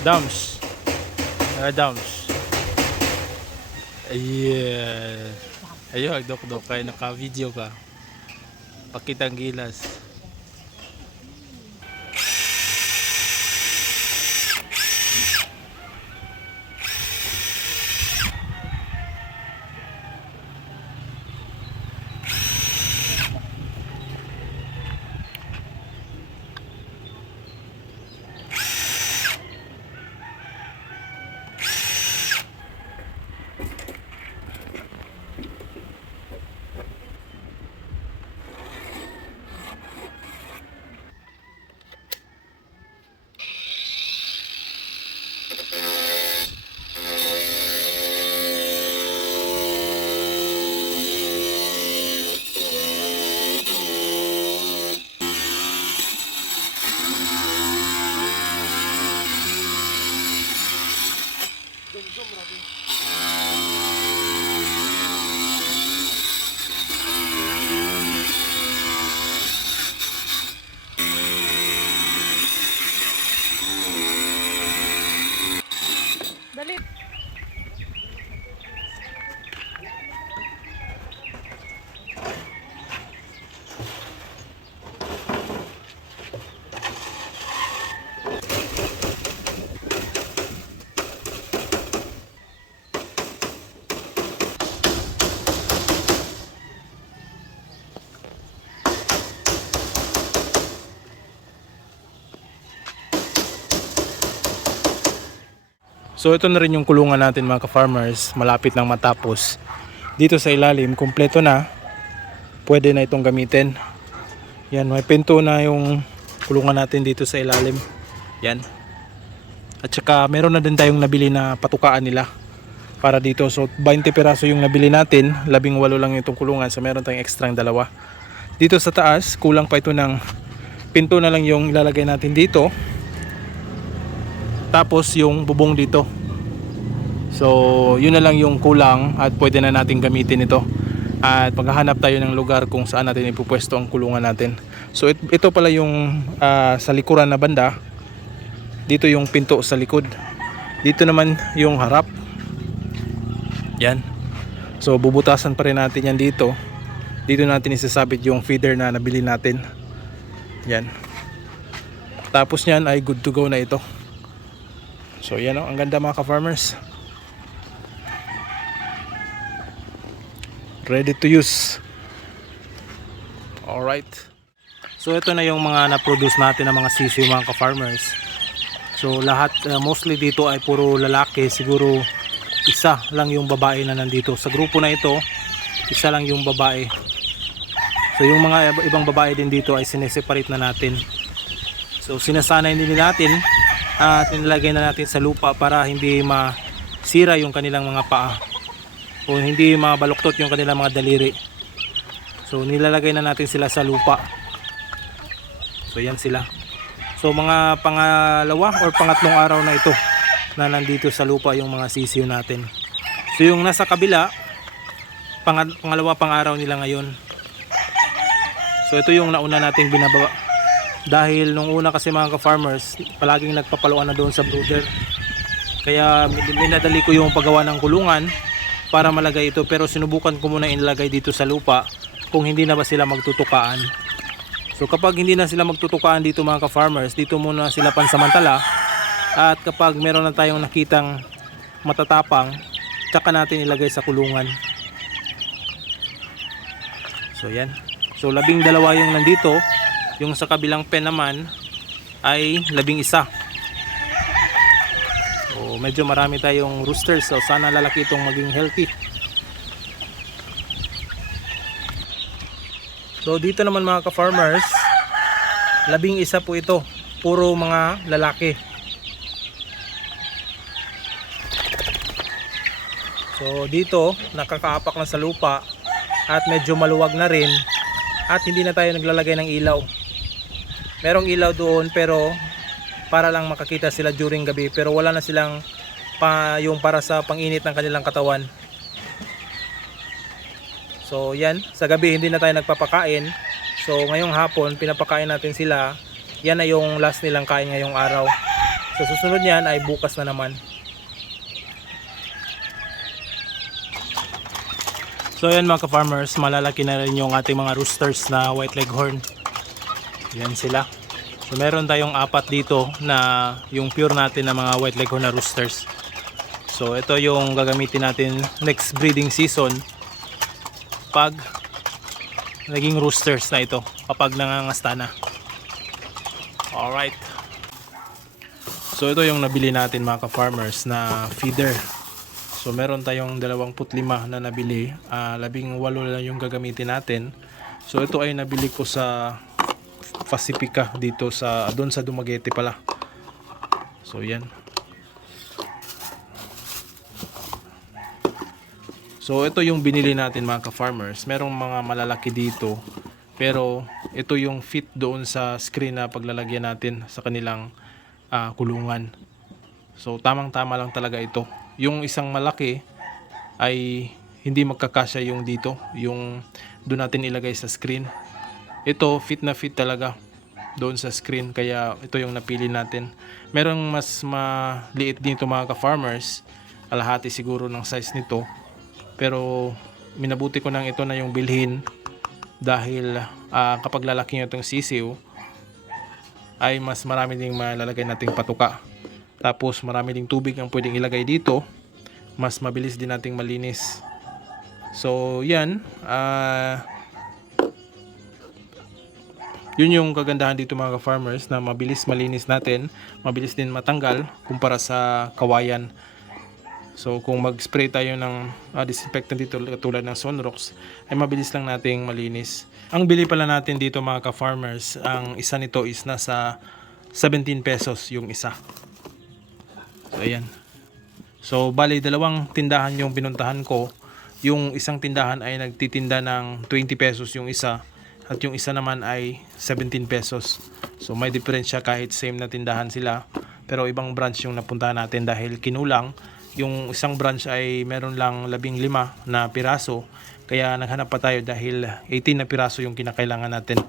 Dams. Mga dams. Ayan. Ayun, dok-dok kayo naka-video ka. Pakita ang gilas. So ito na rin yung kulungan natin mga ka-farmers, malapit lang matapos. Dito sa ilalim, kumpleto na. Pwede na itong gamitin. Yan, may pinto na yung kulungan natin dito sa ilalim. Yan. At saka meron na din tayong nabili na patukaan nila para dito. So 20 peraso yung nabili natin, 18 lang itong kulungan. So meron tayong extrang dalawa. Dito sa taas, kulang pa ito ng pinto na lang yung ilalagay natin dito tapos yung bubong dito. So yun na lang yung kulang at pwede na natin gamitin ito. At maghahanap tayo ng lugar kung saan natin ipupwesto ang kulungan natin. So it- ito pala yung ah, sa likuran na banda. Dito yung pinto sa likod. Dito naman yung harap. Yan. So bubutasan pa rin natin yan dito. Dito natin isasabit yung feeder na nabili natin. Yan. Tapos yan ay good to go na ito So yan o, ang ganda mga ka-farmers. Ready to use. Alright. So ito na yung mga na-produce natin ng mga sisiw mga ka-farmers. So lahat, uh, mostly dito ay puro lalaki. Siguro isa lang yung babae na nandito. Sa grupo na ito, isa lang yung babae. So yung mga iba- ibang babae din dito ay sineseparate na natin. So sinasanay din natin at nilagay na natin sa lupa para hindi masira yung kanilang mga paa o hindi mabaluktot yung kanilang mga daliri. So nilalagay na natin sila sa lupa. So yan sila. So mga pangalawa or pangatlong araw na ito na nandito sa lupa yung mga sisiw natin. So yung nasa kabila, pang pangalawa pang araw nila ngayon. So ito yung nauna nating binababa. Dahil nung una kasi mga ka-farmers, palaging nagpapaluan na doon sa brooder. Kaya min- minadali ko yung paggawa ng kulungan para malagay ito. Pero sinubukan ko muna ilagay dito sa lupa kung hindi na ba sila magtutukaan. So kapag hindi na sila magtutukaan dito mga ka-farmers, dito muna sila pansamantala. At kapag meron na tayong nakitang matatapang, tsaka natin ilagay sa kulungan. So yan. So labing dalawa yung nandito. Yung sa kabilang pen naman ay labing isa. So medyo marami tayong roosters. So sana lalaki itong maging healthy. So dito naman mga ka-farmers, labing isa po ito. Puro mga lalaki. So dito, nakakaapak na sa lupa at medyo maluwag na rin at hindi na tayo naglalagay ng ilaw. Merong ilaw doon pero para lang makakita sila during gabi pero wala na silang pa yung para sa panginit ng kanilang katawan. So yan, sa gabi hindi na tayo nagpapakain. So ngayong hapon pinapakain natin sila. Yan na yung last nilang kain ngayong araw. Sa susunod niyan ay bukas na naman. So yan mga ka-farmers, malalaki na rin yung ating mga roosters na white leghorn. Yan sila. So meron tayong apat dito na yung pure natin na mga white leghorn na roosters. So ito yung gagamitin natin next breeding season pag naging roosters na ito kapag nangangasta na. Alright. So ito yung nabili natin mga ka-farmers na feeder. So meron tayong 25 na nabili. Ah, labing walo lang yung gagamitin natin. So ito ay nabili ko sa Pacifica dito sa doon sa Dumaguete pala. So yan. So ito yung binili natin mga ka-farmers. Merong mga malalaki dito. Pero ito yung fit doon sa screen na paglalagyan natin sa kanilang ah, kulungan. So tamang-tama lang talaga ito. Yung isang malaki ay hindi magkakasya yung dito, yung doon natin ilagay sa screen. Ito fit na fit talaga doon sa screen kaya ito yung napili natin. Merong mas maliit dito mga ka-farmers, alahati siguro ng size nito. Pero minabuti ko nang ito na yung bilhin dahil ah, kapag lalaki nyo itong sisiw ay mas marami ding malalagay nating patuka. Tapos marami ding tubig ang pwedeng ilagay dito. Mas mabilis din nating malinis. So yan. ah yun yung kagandahan dito mga farmers na mabilis malinis natin. Mabilis din matanggal kumpara sa kawayan. So kung mag-spray tayo ng ah, disinfectant dito tulad ng Sunrox ay mabilis lang nating malinis. Ang bili pala natin dito mga ka-farmers, ang isa nito is nasa 17 pesos yung isa. So ayan. So bali dalawang tindahan yung binuntahan ko. Yung isang tindahan ay nagtitinda ng 20 pesos yung isa at yung isa naman ay 17 pesos. So may diferensya kahit same na tindahan sila. Pero ibang branch yung napuntahan natin dahil kinulang. Yung isang branch ay meron lang labing lima na piraso. Kaya naghanap pa tayo dahil 18 na piraso yung kinakailangan natin